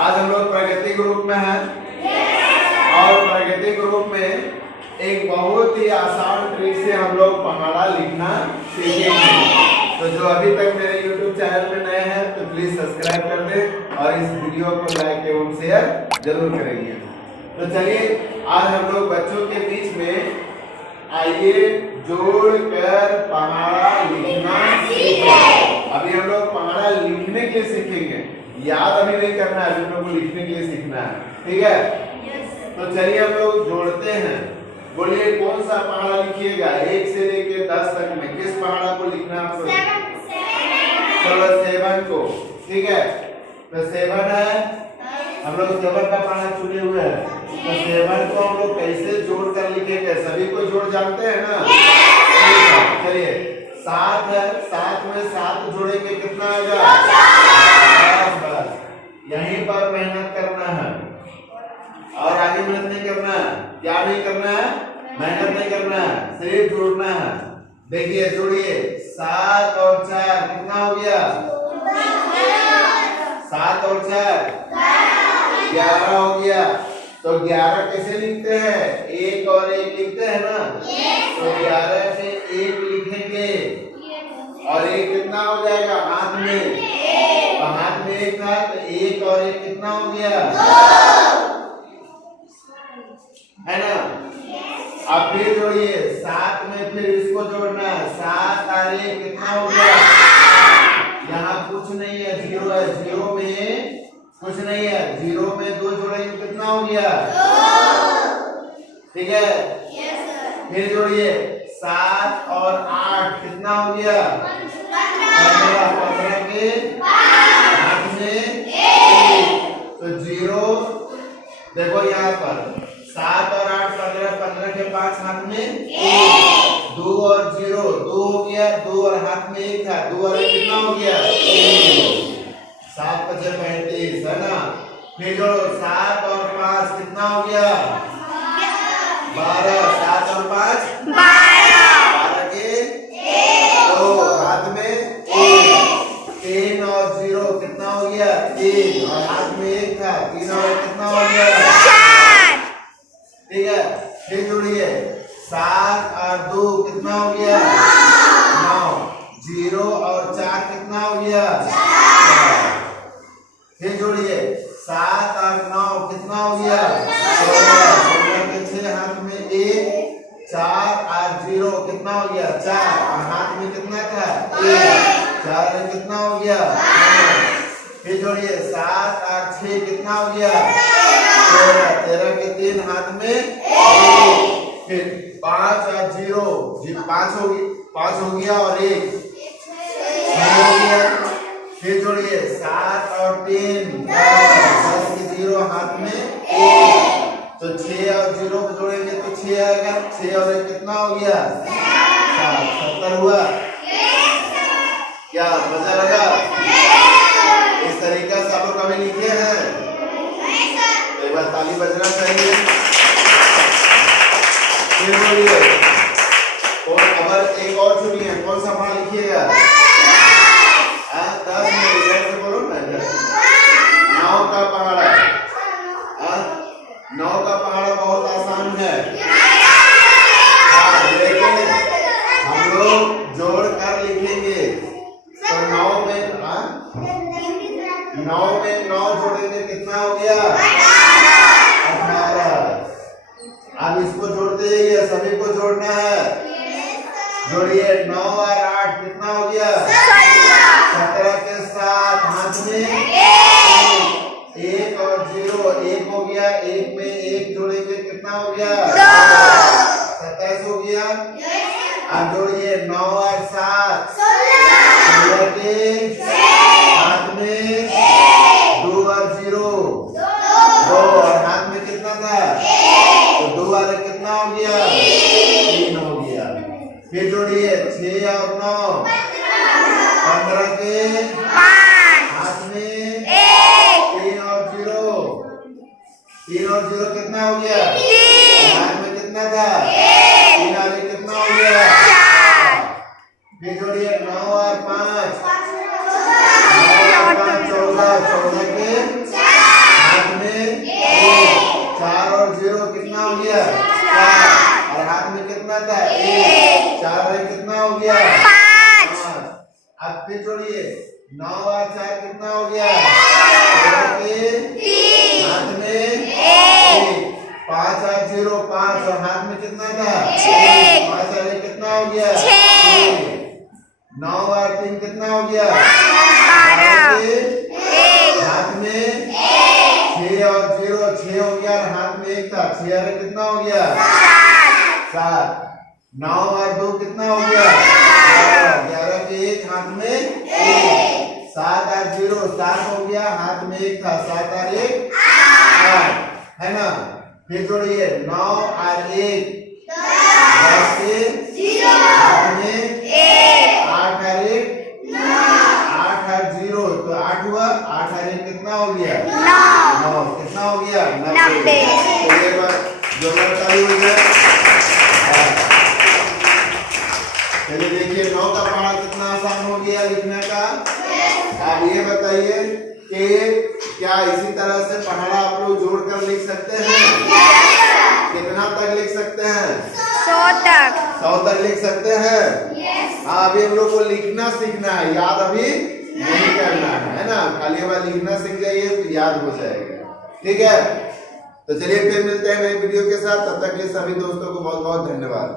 आज हम लोग प्रगति ग्रुप में हैं और प्रगति ग्रुप में एक बहुत ही आसान ट्रिक से हम लोग पहाड़ा लिखना सीखेंगे। तो जो अभी तक मेरे YouTube चैनल में नए हैं तो प्लीज सब्सक्राइब कर दें और इस वीडियो को लाइक एवं शेयर जरूर करेंगे। तो चलिए आज हम लोग बच्चों के बीच में आइए जोड़कर पहाड़ा लिखना सीखें। अभी हम लोग पहाड़ा लिखने के लिए सीखेंगे, याद अभी नहीं करना है, अभी हम लोग को लिखने के लिए सीखना है, ठीक है? तो चलिए हम लोग जोड़ते हैं। बोलिए कौन सा पहाड़ा लिखिएगा 1 से लेकर 10 तक में, किस पहाड़ा को लिखना है? 7 को, ठीक है? तो 7 है, हम लोग 7 का पहाड़ा चुने हुए हैं। तो 7 को हम लोग कैसे जोड़ कर लिखेंगे? सभी को जोड़ जानते हैं ना? चलिए 7 है, 7 में 7 जोड़ेंगे कितना आएगा? बस यहीं पर मेहनत करना है और आगे मेहनत नहीं करना है। क्या नहीं करना है? मेहनत नहीं करना है, सिर्फ जोड़ना है। देखिए जोड़िए, 7 और 4 कितना हो गया? 7 और 4 11 हो गया। तो 11 कैसे लिखते हैं? 1 और 1 लिखते हैं ना? तो 11 से 1 लिखेंगे और 1 कितना हो जाएगा हाथ में? तो हाथ में 1 था तो 1 और 1 कितना हो गया? 2 है ना? अब फिर जोड़िए, 7 में फिर इसको जोड़ना है। 7 और 1 कितना हो गया? यहाँ कुछ नहीं है, 0 है। 0 में कुछ नहीं है, 0 में 2 जोड़ेंगे कितना हो गया? 2, ठीक है? फिर जोड़िए, 7 और 8 कितना हो गया? 15। 15 के हाथ में 1। तो 0 देखो यहाँ पर 7 और 8 15, 15 के 5 हाथ में 1। 2 और 0 2 हो गया, 2 और हाथ में 1 था, 2 और 1 कितना हो गया? 1। 7 × 5 = 35 है ना? फिर जो 7 और 5 कितना हो गया? 12। 7 और 5 12 के 2 हाथ में 1। 3 और 0 कितना हो गया? 3 और हाथ में 1 था, 3 और 1 कितना हो गया? 4, ठीक है? फिर जोड़िए, 7 और 2 कितना हो गया? 9। 0 और 4 कितना हो गया? 4। फिर जोड़िए, 7 और 9 कितना हो गया? 16। 16 के 6 हाथ में 1। 4 और 0 कितना हो गया? 4 और हाथ में कितना था? 1। 4 में कितना हो गया? 9। फिर जोड़िए, 7 और 6 कितना हो गया? 13। 13 के 3 हाथ में 1। फिर 5 और 0 5 हो गया और 1 6 हो गया। फिर जोड़िए, 7 और 3 10 के 0 हाथ में 1। तो 6 और 0 को जोड़ेंगे तो 6 आएगा। 6 और 1 कितना हो गया? 7। 70 हुआ। क्या मजा लगा? इस तरीका से आप लोग कभी लिखे हैं? तो एक बार ताली बजना चाहिए। फिर बोलिए, और खबर एक और चुनिए, कौन सा पहाड़ा लिखिएगा? 10 में इधर से बोलो ना। 9 का पहाड़ा। 9 का पहाड़ा बहुत आसान है, लेकिन हम लोग जोड़ कर लिखेंगे। तो 9 में 9 जोड़ेंगे कितना हो गया? 18। अब इसको जोड़ते जाइए, सभी को जोड़ना है। जोड़िए, 9 और 8 कितना हो गया? 17 के 7 हाथ में 1 और 0 1 हो गया। 1 में 1 जोड़ेंगे कितना हो गया? 27 हो गया। अब जोड़िए, 9 और 7 16 के हाथ में 2 और 0 2 और हाथ में कितना था? तो 2 वाले कितना हो गया? 3 हो गया। फिर जोड़िए, 6 और 9 15 के हाथ में 3 और 0 3 और 0 कितना हो गया? हाथ में कितना था? 3 वाले कितना हो गया? 4। फिर जोड़िए, 9 और 5 14 14 के 9 और 4 कितना हो गया? 3 हाथ में 1 5 और 0 5 और हाथ में कितना था? 6 5 और 1 कितना हो गया? 6 9 और 3 कितना हो गया? 12 हाथ में 6 और 0 6 हो गया और हाथ में 1 था 6 और 1 कितना हो गया? 7 9 और 2 कितना हो गया? 11 के 1 हाथ में 1 7 और 0 7 हो गया हाथ में 1 था 7 और 1 8 है ना। फिर जोड़िए 9 और 1 10 से 0 हाथ में 8 और 1 8 और 0 तो 8 हुआ 8 और 1 कितना हो गया? 9 कितना हो गया? 90 तो ये बात जोड़ना चालू हो गया। चलिए देखिए 9 का पढ़ा कितना आसान हो गया लिखने का। आप ये बताइए कि क्या इसी तरह से पढ़ा आप लोग जोड़कर लिख सकते हैं? कितना तक लिख सकते हैं? 100 तक लिख सकते हैं। हाँ अभी हम लोग को लिखना सीखना है, याद अभी नहीं करना है ना। खाली बार लिखना सीख जाइए तो याद हो जाएगा। ठीक है तो चलिए फिर मिलते हैं नई वीडियो के साथ। तब तक के सभी दोस्तों को बहुत बहुत धन्यवाद।